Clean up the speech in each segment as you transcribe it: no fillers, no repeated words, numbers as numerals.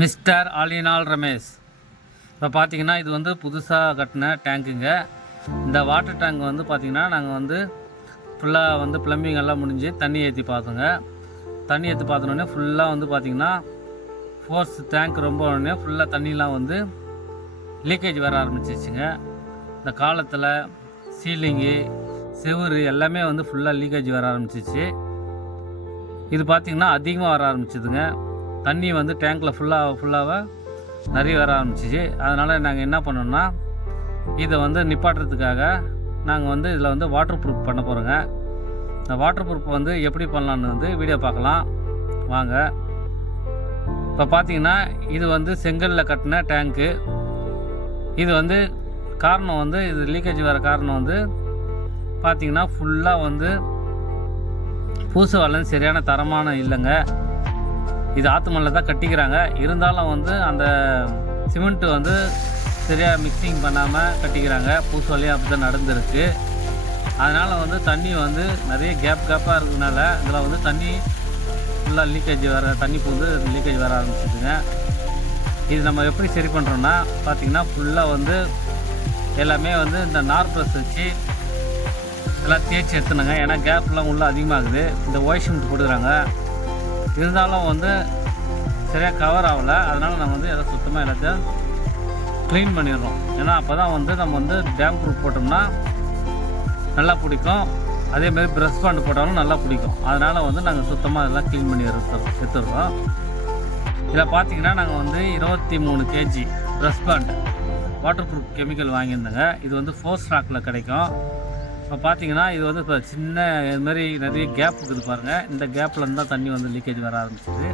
Mister ஆலினால் Ramesh. இப்போ பார்த்தீங்கன்னா இது வந்து புதுசாக கட்டின டேங்க்குங்க. இந்த வாட்டர் டேங்க் வந்து பார்த்திங்கன்னா நாங்கள் வந்து ஃபுல்லாக வந்து ப்ளம்பிங் எல்லாம் முடிஞ்சு தண்ணி ஏற்றி பார்த்தோங்க. தண்ணி ஏற்றி பார்த்தோன்னே ஃபுல்லாக வந்து பார்த்திங்கன்னா ஃபோர்ஸ் டேங்க் ரொம்ப உடனே ஃபுல்லாக தண்ணிலாம் வந்து லீக்கேஜ் வர ஆரம்பிச்சிச்சுங்க. இந்த காலத்தில் சீலிங்கு செவுரு எல்லாமே வந்து ஃபுல்லாக லீக்கேஜ் வர ஆரம்பிச்சிச்சு. இது பார்த்திங்கன்னா அதிகமாக வர ஆரம்பிச்சிதுங்க. தண்ணி வந்து டேங்க்கில் ஃபுல்லாக நிறைய வர ஆரம்பிச்சிச்சு. அதனால் நாங்கள் என்ன பண்ணோம்னா இதை வந்து நிப்பாட்டுறதுக்காக நாங்கள் வந்து இதில் வந்து வாட்டர் ப்ரூஃப் பண்ண போகிறோங்க. இந்த வாட்டர் ப்ரூஃப் வந்து எப்படி பண்ணலான்னு வந்து வீடியோ பார்க்கலாம் வாங்க. இப்போ பார்த்தீங்கன்னா இது வந்து செங்கலில் கட்டின டேங்க்கு. இது வந்து காரணம் வந்து இது லீக்கேஜ் வர காரணம் வந்து பார்த்திங்கன்னா ஃபுல்லாக வந்து பூசு வரலன்னு சரியான தரமான இல்லைங்க. இது ஆற்று மண்ணில் தான் கட்டிக்கிறாங்க. இருந்தாலும் வந்து அந்த சிமெண்ட்டு வந்து சரியாக மிக்சிங் பண்ணாமல் கட்டிக்கிறாங்க. பூசு வழியாக அப்படி தான் நடந்துருக்கு. அதனால் வந்து தண்ணி வந்து நிறைய கேப்பாக இருக்கிறதுனால இதில் வந்து தண்ணி ஃபுல்லாக லீக்கேஜ் தண்ணி பூந்து லீக்கேஜ் வர ஆரம்பிச்சிதுங்க. இது நம்ம எப்படி சரி பண்ணுறோன்னா பார்த்திங்கன்னா ஃபுல்லாக வந்து எல்லாமே வந்து இந்த நார் ப்ரெஸ் வச்சு எல்லாம் தேய்ச்சி எடுத்துனுங்க. ஏன்னா கேப்லாம் உள்ளே அதிகமாகுது. இந்த ஒயிட் சிமெண்ட் போட்டுக்கிறாங்க. இருந்தாலும் வந்து சரியாக கவர் ஆகலை. அதனால் நம்ம வந்து எல்லாம் சுத்தமாக எல்லாத்தையும் க்ளீன் பண்ணிடுறோம். ஏன்னா அப்போ தான் வந்து நம்ம வந்து டேம் ப்ரூஃப் போட்டோம்னா நல்லா பிடிக்கும். அதேமாதிரி ப்ரெஷ் பாண்ட் போட்டாலும் நல்லா பிடிக்கும். அதனால் வந்து நாங்கள் சுத்தமாக எல்லாம் க்ளீன் பண்ணி எடுத்துடுறோம். இதில் பார்த்திங்கன்னா நாங்கள் வந்து 23 kg fresh bond waterproof chemical வாங்கியிருந்தேங்க. இது வந்து ஃபோர்ஸ் ராக்கில் கிடைக்கும். இப்போ பார்த்தீங்கன்னா இது வந்து இப்போ சின்ன இதுமாரி நிறைய கேப் இருக்குது பாருங்கள். இந்த கேப்பில் இருந்தால் தண்ணி வந்து லீக்கேஜ் வர ஆரம்பிச்சிது.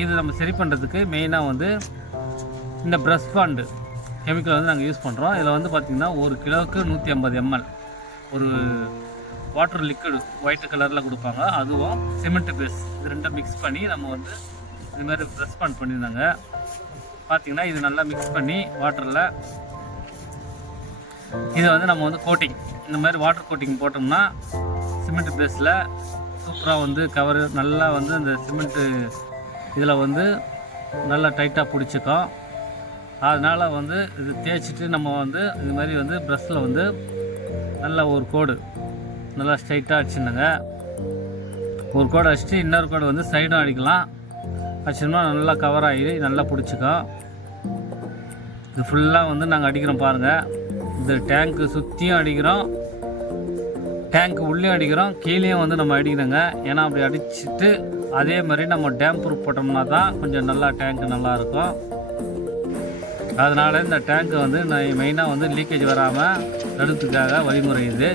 இது நம்ம சரி பண்ணுறதுக்கு மெயினாக வந்து இந்த ப்ரெஷ் பாண்டு கெமிக்கல் வந்து நாங்கள் யூஸ் பண்ணுறோம். இதில் வந்து பார்த்திங்கன்னா 1 கிலோவுக்கு 150 ml ஒரு வாட்டர் லிக்விடு ஒயிட் கலரில் கொடுப்பாங்க. அதுவும் சிமெண்ட் பேஸ் இது ரெண்டும் மிக்ஸ் பண்ணி நம்ம வந்து இதுமாதிரி ப்ரெஷ் பாண்ட் பண்ணியிருந்தாங்க. பார்த்திங்கன்னா இது நல்லா மிக்ஸ் பண்ணி வாட்டரில் இதை வந்து நம்ம வந்து கோட்டிங் இந்த மாதிரி வாட்டர் கோட்டிங் போட்டோம்னா சிமெண்ட் பேஸில் சூப்பராக வந்து கவர் நல்லா வந்து இந்த சிமெண்ட்டு இதில் வந்து நல்லா டைட்டாக பிடிச்சிக்கும். அதனால் வந்து இது தேய்ச்சிட்டு நம்ம வந்து இது மாதிரி வந்து ப்ரஷ்ஷில் வந்து நல்லா ஒரு கோடு நல்லா ஸ்ட்ரைட்டாக அடிச்சுடுங்க. ஒரு கோடு அடிச்சுட்டு இன்னொரு கோடு வந்து சைடும் அடிக்கலாம். அடிச்சோம்னா நல்லா கவர் ஆகி நல்லா பிடிச்சிக்கும். இது ஃபுல்லாக வந்து நாங்கள் அடிக்கிறோம் பாருங்கள். இந்த டேங்க்கு சுற்றியும் அடிக்கிறோம், டேங்க்கு உள்ளேயும் அடிக்கிறோம், கீழேயும் வந்து நம்ம அடிக்கிறோங்க. ஏன்னா அப்படி அடிச்சுட்டு அதே மாதிரி நம்ம டேம் ப்ரூஃப் போட்டோம்னா தான் கொஞ்சம் நல்லா டேங்க்கு நல்லாயிருக்கும். அதனால் இந்த டேங்க்கு வந்து நான் மெயினாக வந்து லீக்கேஜ் வராமல் தடுத்துக்காக வழிமுறை இது.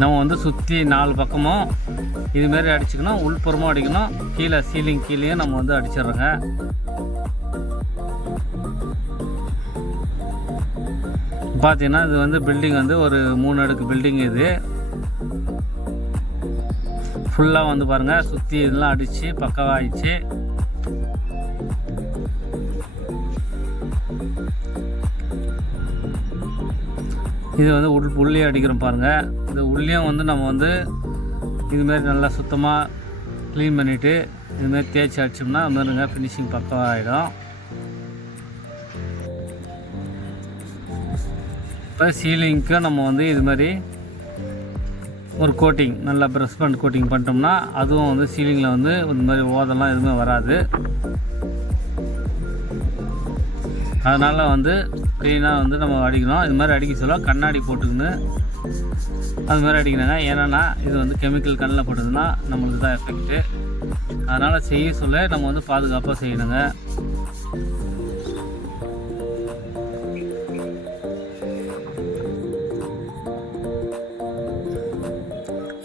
நம்ம வந்து சுற்றி 4 பக்கமும் இதுமாரி அடிச்சுக்கணும். உள்புறமும் அடிக்கணும், கீழே சீலிங் கீழேயும் நம்ம வந்து அடிச்சிடுறோங்க. பார்த்தீங்கன்னா இது வந்து பில்டிங் வந்து ஒரு 3 அடுக்கு பில்டிங். இது ஃபுல்லாக வந்து பாருங்கள் சுற்றி இதெல்லாம் அடித்து பக்கவாகிடுச்சு. இது வந்து உள்ளே அடிக்கிறோம் பாருங்கள். இந்த உள்ளேயும் வந்து நம்ம வந்து இதுமாரி நல்லா சுத்தமாக க்ளீன் பண்ணிவிட்டு இதுமாரி தேய்ச்சி அடித்தோம்னா அது மாதிரிங்க ஃபினிஷிங் பக்கவாக ஆகிடும். இப்போ சீலிங்க்கு நம்ம வந்து இது மாதிரி ஒரு கோட்டிங் நல்லா ப்ரெஷ் பாண்ட் கோட்டிங் பண்ணிட்டோம்னா அதுவும் வந்து சீலிங்கில் வந்து இந்த மாதிரி ஓதெல்லாம் எதுவுமே வராது. அதனால் வந்து க்ளீனாக வந்து நம்ம அடிக்கணும். இது மாதிரி அடிக்க சொல்ல கண்ணாடி போட்டுக்கின்னு அது மாதிரி அடிக்கணுங்க. ஏன்னா இது வந்து கெமிக்கல் கண்ணில் போட்டதுன்னா நம்மளுக்கு தான் எஃபெக்ட்டு. அதனால் செய்ய சொல்ல நம்ம வந்து பாதுகாப்பாக செய்யணுங்க.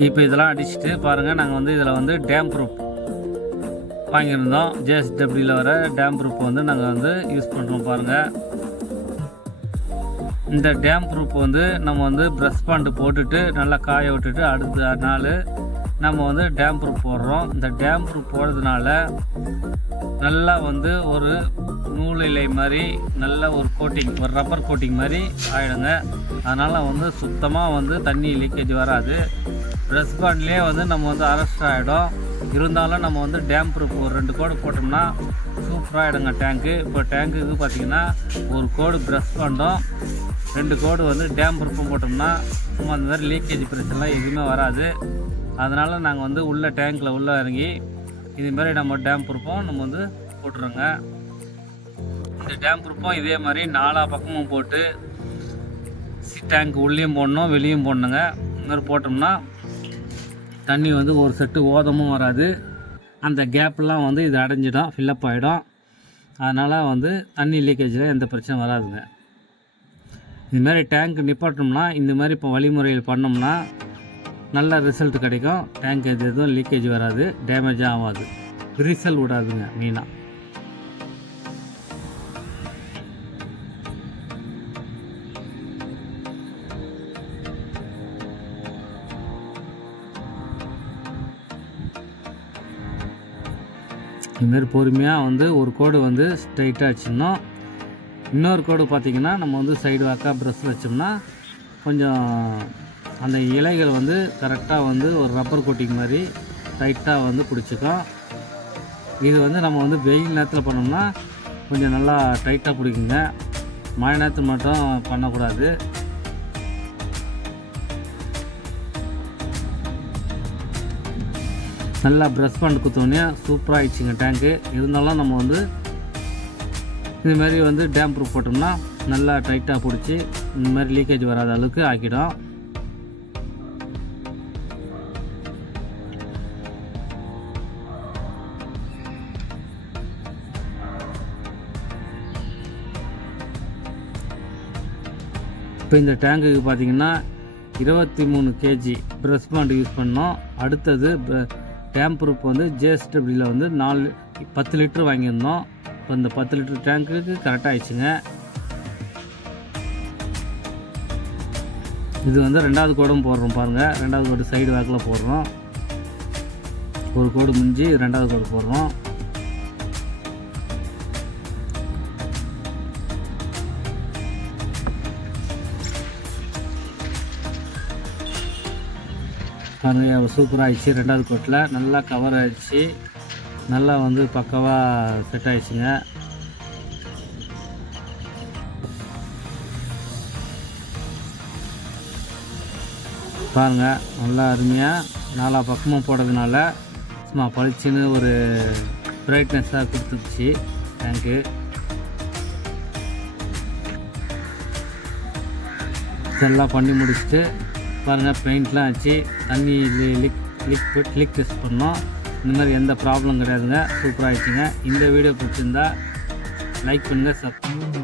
இப்போ இதெல்லாம் அடிச்சுட்டு பாருங்கள். நாங்கள் வந்து இதில் வந்து டேம் ப்ரூஃப் வாங்கியிருந்தோம். JSWயில் வர டேம் ப்ரூஃப் வந்து நாங்கள் வந்து யூஸ் பண்ணுறோம் பாருங்கள். இந்த டேம் ப்ரூஃப் வந்து நம்ம வந்து ப்ரெஷ் பாண்ட் போட்டுட்டு நல்லா காய விட்டுட்டு அடுத்த நாள் நம்ம வந்து டேம் ப்ரூஃப் போடுறோம். இந்த டேம் ப்ரூஃப் போடுறதுனால நல்லா வந்து ஒரு நூல் இலை மாதிரி நல்ல ஒரு கோட்டிங், ஒரு ரப்பர் கோட்டிங் மாதிரி ஆகிடுங்க. அதனால் வந்து சுத்தமாக வந்து தண்ணி லீக்கேஜ் வராது. ப்ரெஷ் பாண்ட்லேயே வந்து நம்ம வந்து அரெஸ்ட் ஆகிடும். இருந்தாலும் நம்ம வந்து டேம் ப்ரூஃப் ஒரு 2 கோடு போட்டோம்னா சூப்பராக ஆகிடுங்க டேங்க்கு. இப்போ டேங்க்குக்கு பார்த்திங்கன்னா ஒரு கோடு ப்ரஷ் பண்ணோம், 2 கோடு வந்து டேம் ப்ரூஃபும் போட்டோம்னா சும்மா அந்த மாதிரி லீக்கேஜ் பிரச்சனைலாம் எதுவுமே வராது. அதனால் நாங்கள் வந்து உள்ள டேங்க்கில் உள்ளே இறங்கி இதுமாதிரி நம்ம டேம் ப்ரூஃபும் நம்ம வந்து போட்டுருங்க. இந்த டேம் ப்ரூஃபும் இதே மாதிரி 4 பக்கமும் போட்டு டேங்க் உள்ளேயும் போடணும் வெளியும் போடணுங்க. இந்த மாதிரி போட்டோம்னா தண்ணி வந்து ஒரு செட்டு ஓதமும் வராது, அந்த கேப்லாம் வந்து இது அடைஞ்சிடும், ஃபில்லப் ஆகிடும். அதனால் வந்து தண்ணி லீக்கேஜில் எந்த பிரச்சனையும் வராதுங்க. இதுமாதிரி டேங்க் நிப்பாட்டோம்னா இந்த மாதிரி இப்போ வழிமுறையில் பண்ணோம்னா நல்ல ரிசல்ட் கிடைக்கும். டேங்க் எதுவும் லீக்கேஜ் வராது, டேமேஜும் ஆகாது, விரிசல் விடாதுங்க மெயினாக. இதுமாரி பொறுமையாக வந்து ஒரு கோடு வந்து ஸ்ட்ரைட்டாக வச்சிடணும். இன்னொரு கோடு பார்த்திங்கன்னா நம்ம வந்து சைடு வாக்காக ப்ரெஷ் வச்சோம்னா கொஞ்சம் அந்த இலைகள் வந்து கரெக்டாக வந்து ஒரு ரப்பர் கோட்டிங் மாதிரி டைட்டாக வந்து பிடிச்சிக்கும். இது வந்து நம்ம வந்து வெயில் நேரத்தில் பண்ணோம்னா கொஞ்சம் நல்லா டைட்டாக பிடிக்குங்க, மழை நேரத்தில் மட்டும் பண்ணக்கூடாது. நல்லா ப்ரஷ் பண்ணி குத்தோடனே சூப்பராக ஆகிடுச்சிங்க டேங்க்கு. இருந்தாலும் நம்ம வந்து இதுமாரி வந்து டேம் ப்ரூஃப் போட்டோம்னா நல்லா டைட்டாக பிடிச்சி இந்த மாதிரி லீக்கேஜ் வராத அளவுக்கு ஆக்கிடும். இப்போ இந்த டேங்குக்கு பார்த்திங்கன்னா 23 kg ப்ரெஷ் பாண்ட் யூஸ் பண்ணோம். அடுத்தது டேம் ப்ரூஃப் வந்து ஜேஎஸ்டபிள்யூவில் வந்து 10 லிட்டர் வாங்கியிருந்தோம். இப்போ இந்த 10 லிட்டர் டேங்க்குக்கு கரெக்டாக ஆயிடுச்சுங்க. இது வந்து 2வது கோடும் போடுறோம் பாருங்கள். 2வது கோடு சைடு வாக்கில் போடுறோம், ஒரு கோடு முடிஞ்சு 2வது கோடு போடுறோம். பாருங்கள் சூப்பராக ஆகிடுச்சு. 2வது கோட்டில் நல்லா கவர் ஆகிடுச்சு, நல்லா வந்து பக்காவாக செட் ஆகிடுச்சுங்க. பாருங்கள் நல்லா அருமையாக 4 பக்கமும் போடுறதுனால சும்மா பளிச்சுன்னு ஒரு பிரைட்னஸாக கொடுத்துருச்சு டேங்க்கு. இதெல்லாம் பண்ணி முடிச்சுட்டு பாருங்கள் பெயிண்ட்லாம் ஆச்சு, தண்ணி லீக் டெஸ்ட் பண்ணோம். இந்த மாதிரி எந்த ப்ராப்ளம் கிடையாதுங்க, சூப்பராக ஆகிடுச்சுங்க. இந்த வீடியோ பிடிச்சிருந்தா லைக் பண்ணுங்கள், சப்ஸ்கிரைப்